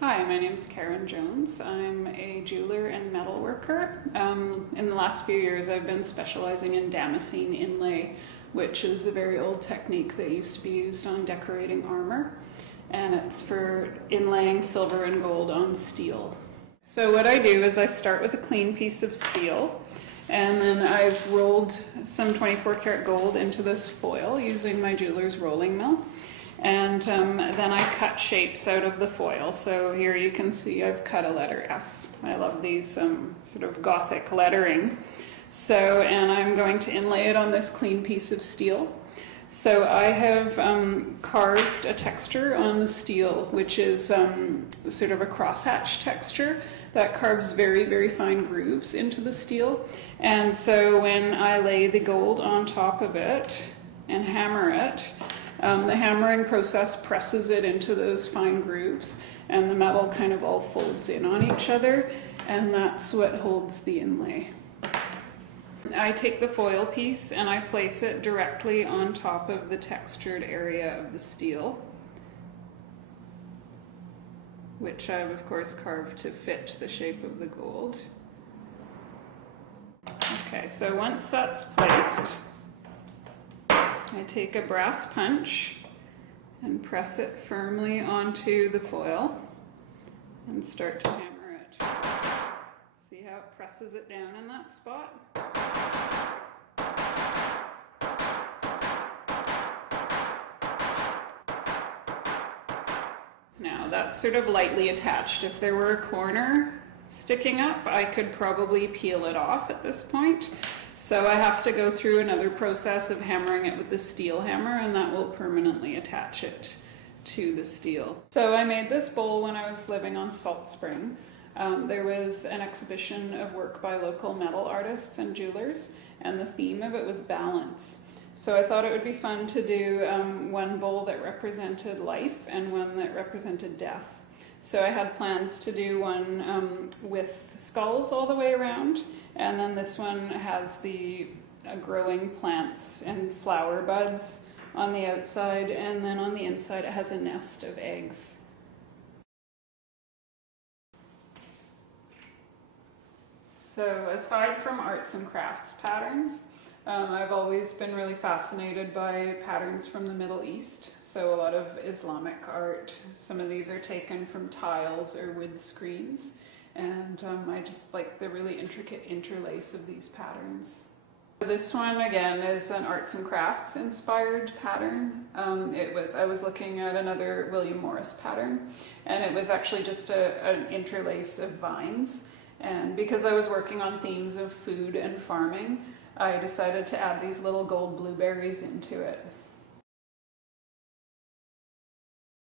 Hi, my name is Karin Jones. I'm a jeweler and metalworker. In the last few years I've been specializing in damascene inlay, which is a very old technique that used to be used on decorating armor, and it's for inlaying silver and gold on steel. So what I do is I start with a clean piece of steel, and then I've rolled some 24 karat gold into this foil using my jeweler's rolling mill. And then I cut shapes out of the foil. So here you can see I've cut a letter F. I love these sort of Gothic lettering. So, and I'm going to inlay it on this clean piece of steel. So I have carved a texture on the steel, which is sort of a crosshatch texture that carves very, very fine grooves into the steel. And so when I lay the gold on top of it and hammer it, the hammering process presses it into those fine grooves, and the metal kind of all folds in on each other, and that's what holds the inlay. I take the foil piece and I place it directly on top of the textured area of the steel, which I've of course carved to fit the shape of the gold. Okay, so once that's placed, I take a brass punch and press it firmly onto the foil and start to hammer it. See how it presses it down in that spot? Now that's sort of lightly attached. If there were a corner sticking up, I could probably peel it off at this point. So I have to go through another process of hammering it with the steel hammer, and that will permanently attach it to the steel. So I made this bowl when I was living on Salt Spring. There was an exhibition of work by local metal artists and jewelers, and the theme of it was balance. So I thought it would be fun to do one bowl that represented life and one that represented death. So I had plans to do one with skulls all the way around, and then this one has the growing plants and flower buds on the outside, and then on the inside it has a nest of eggs. So aside from arts and crafts patterns, I've always been really fascinated by patterns from the Middle East. So a lot of Islamic art. Some of these are taken from tiles or wood screens. And I just like the really intricate interlace of these patterns. This one again is an arts and crafts inspired pattern. I was looking at another William Morris pattern, and it was actually just an interlace of vines. And because I was working on themes of food and farming, I decided to add these little gold blueberries into it.